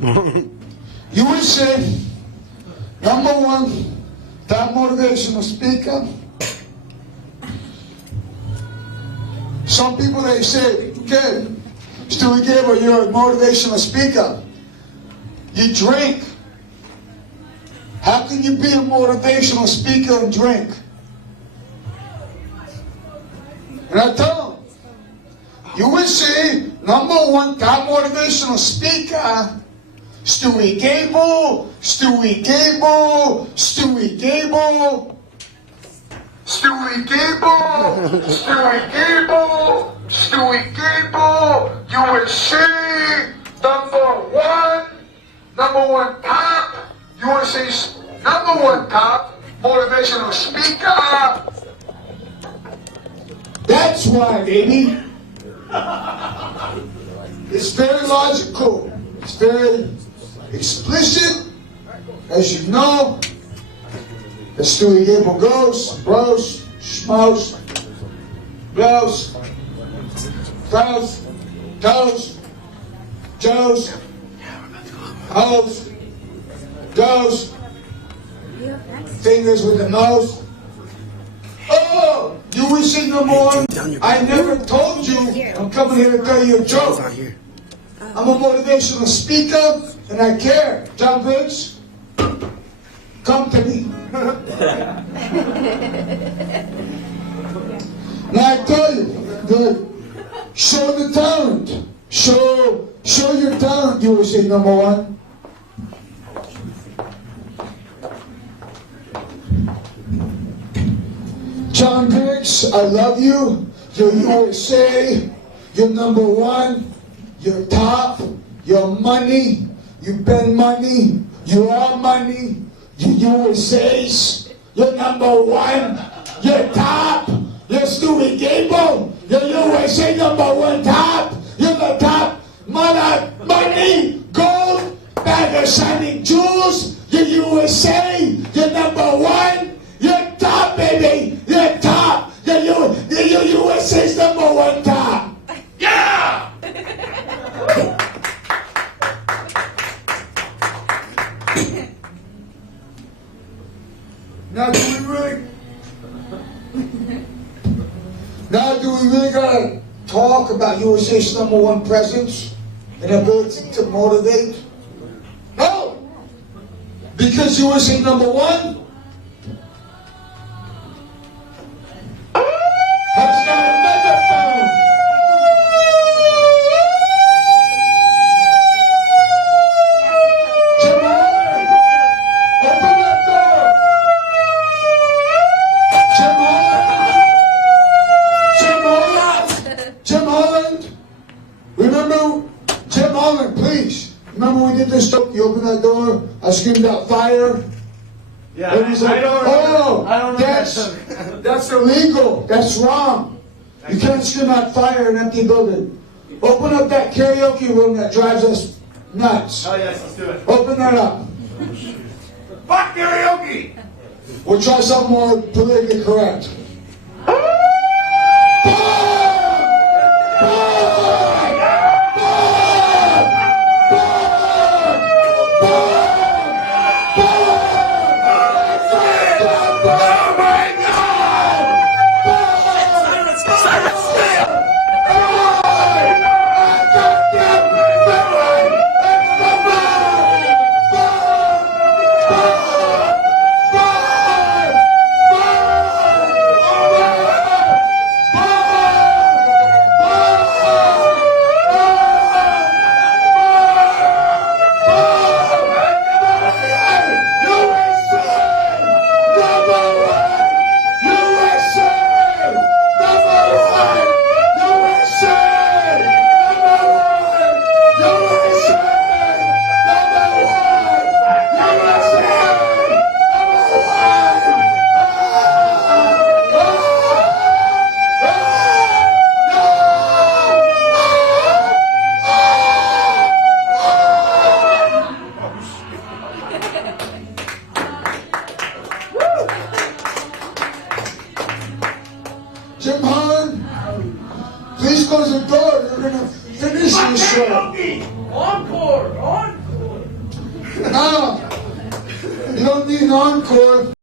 You would say, number one, top motivational speaker. Some people, they say, okay, Stewy Gable, you're a motivational speaker. You drink. How can you be a motivational speaker and drink? And I tell them, you would say, number one, top motivational speaker, Stewy Gable, Stewy Gable, Stewy Gable, Stewy Gable, Stewy Gable, Stewy Gable, USA, number one top, USA's number one top motivational speaker. That's why, baby. It's very logical. It's very explicit, as you know. As Stewy Gable goes, bros, schmoes, blows, throws, toes, joes, hoes, goes, fingers with the nose. Oh, you wish it number one. I never told you. I'm coming here to tell you a joke. I'm a motivational speaker, and I care. John Briggs, come to me. Now I tell you, show the talent. Show your talent, you would say number one. John Briggs, I love you. You're USA. You're number one. You're top. You're money. You bend money. You are money. You USA's. You're number one. You're top. You're Stewy Gable. You're USA number one top. You're the top. Money. Gold. Bag of shining jewels. You're USA. You're number one. You're top, baby. You're top. You're USA's number one top. Yeah! Now do we really gotta talk about USA's number one presence and ability to motivate? No! Because USA number one has got a megaphone. Jim Holland, open that door. Jim Holland. Remember, Jim Holland, please. Remember we did this joke, you opened that door, I screamed out fire. Yeah, And he's like, I don't oh, that's illegal. That's wrong. You can't scream out fire in an empty building. Open up that karaoke room that drives us nuts. Oh yes, let's do it. Open that up. Fuck karaoke! We'll try something more politically correct. Now, you don't need an encore.